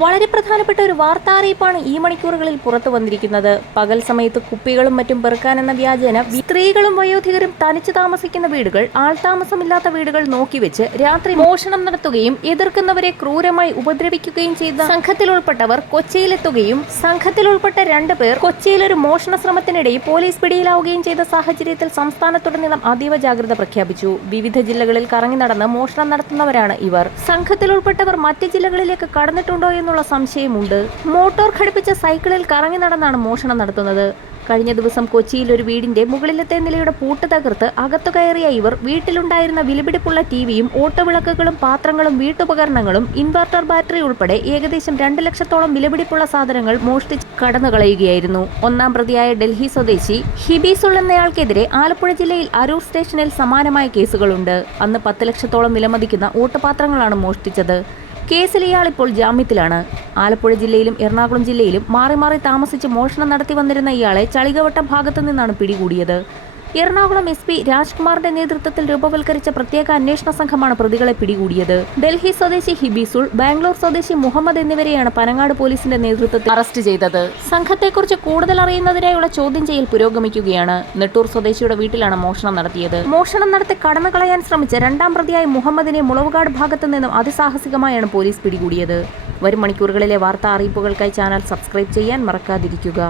വളരെ പ്രധാനപ്പെട്ട ഒരു വാർത്താ അറിയിപ്പാണ് ഈ മണിക്കൂറുകളിൽ പുറത്തു വന്നിരിക്കുന്നത്. പകൽ സമയത്ത് കുപ്പികളും മറ്റും പെറുക്കാനെന്ന വ്യാജേന സ്ത്രീകളും വയോധികരും തനിച്ചു താമസിക്കുന്ന വീടുകൾ, ആൾതാമസമില്ലാത്ത വീടുകൾ നോക്കിവെച്ച് രാത്രി മോഷണം നടത്തുകയും എതിർക്കുന്നവരെ ക്രൂരമായി ഉപദ്രവിക്കുകയും ചെയ്ത സംഘത്തിലുൾപ്പെട്ടവർ കൊച്ചിയിലെത്തുകയും സംഘത്തിലുൾപ്പെട്ട 2 പേർ കൊച്ചിയിലൊരു മോഷണ ശ്രമത്തിനിടെ പോലീസ് പിടിയിലാവുകയും ചെയ്ത സാഹചര്യത്തിൽ സംസ്ഥാനത്തുടനീളം അതീവ ജാഗ്രത പ്രഖ്യാപിച്ചു. വിവിധ ജില്ലകളിൽ കറങ്ങി നടന്ന് മോഷണം നടത്തുന്നവരാണ് ഇവർ. സംഘത്തിലുൾപ്പെട്ടവർ മറ്റ് ജില്ലകളിലേക്ക് കടന്നിട്ടുണ്ടോ എന്നുള്ള സംശയമുണ്ട്. മോട്ടോർ ഘടിപ്പിച്ച സൈക്കിളിൽ കറങ്ങി നടന്നാണ് മോഷണം നടത്തുന്നത്. കഴിഞ്ഞ ദിവസം കൊച്ചിയിൽ ഒരു വീടിന്റെ മുകളിലത്തെ നിലയുടെ പൂട്ട് തകർത്ത് അകത്തു കയറിയ ഇവർ വീട്ടിലുണ്ടായിരുന്ന വിലപിടിപ്പുള്ള ടിവിയും ഓട്ടവിളക്കുകളും പാത്രങ്ങളും വീട്ടുപകരണങ്ങളും ഇൻവെർട്ടർ ബാറ്ററി ഉൾപ്പെടെ ഏകദേശം 2 ലക്ഷത്തോളം വിലപിടിപ്പുള്ള സാധനങ്ങൾ മോഷ്ടിച്ച് കടന്നുകളയുകയായിരുന്നു. 1-ാം പ്രതിയായ ഡൽഹി സ്വദേശി ഹിബീസുൾ എന്നയാൾക്കെതിരെ ആലപ്പുഴ ജില്ലയിൽ അരൂർ സ്റ്റേഷനിൽ സമാനമായ കേസുകളുണ്ട്. അന്ന് 10 ലക്ഷത്തോളം വിലമതിക്കുന്ന ഓട്ടുപാത്രങ്ങളാണ് മോഷ്ടിച്ചത്. കേസിൽ ഇയാൾ ഇപ്പോൾ ജാമ്യത്തിലാണ്. ആലപ്പുഴ ജില്ലയിലും എറണാകുളം ജില്ലയിലും മാറി മാറി താമസിച്ച് മോഷണം നടത്തി വന്നിരുന്ന ഇയാളെ ചളികവട്ടം ഭാഗത്തു നിന്നാണ് പിടികൂടിയത്. എറണാകുളം SP രാജ്കുമാറിന്റെ നേതൃത്വത്തിൽ രൂപവൽക്കരിച്ച പ്രത്യേക അന്വേഷണ സംഘമാണ് പ്രതികളെ പിടികൂടിയത്. ഡൽഹി സ്വദേശി ഹിബീസുൾ, ബാംഗ്ലൂർ സ്വദേശി മുഹമ്മദ് എന്നിവരെയാണ് പനങ്ങാട് പോലീസിന്റെ നേതൃത്വത്തിൽ അറസ്റ്റ് ചെയ്തത്. സംഘത്തെക്കുറിച്ച് കൂടുതൽ അറിയുന്നതിനായുള്ള ചോദ്യം ചെയ്യൽ പുരോഗമിക്കുകയാണ്. നെട്ടൂർ സ്വദേശിയുടെ വീട്ടിലാണ് മോഷണം നടത്തിയത്. മോഷണം നടത്തി കടന്നുകളയാൻ ശ്രമിച്ച 2-ാം പ്രതിയായ മുഹമ്മദിനെ മുളവുകാട് ഭാഗത്തു നിന്നും അതിസാഹസികമായാണ് പോലീസ് പിടികൂടിയത്. വരും മണിക്കൂറുകളിലെ വാർത്താ അറിയിപ്പുകൾക്കായി ചാനൽ സബ്സ്ക്രൈബ് ചെയ്യാൻ മറക്കാതിരിക്കുക.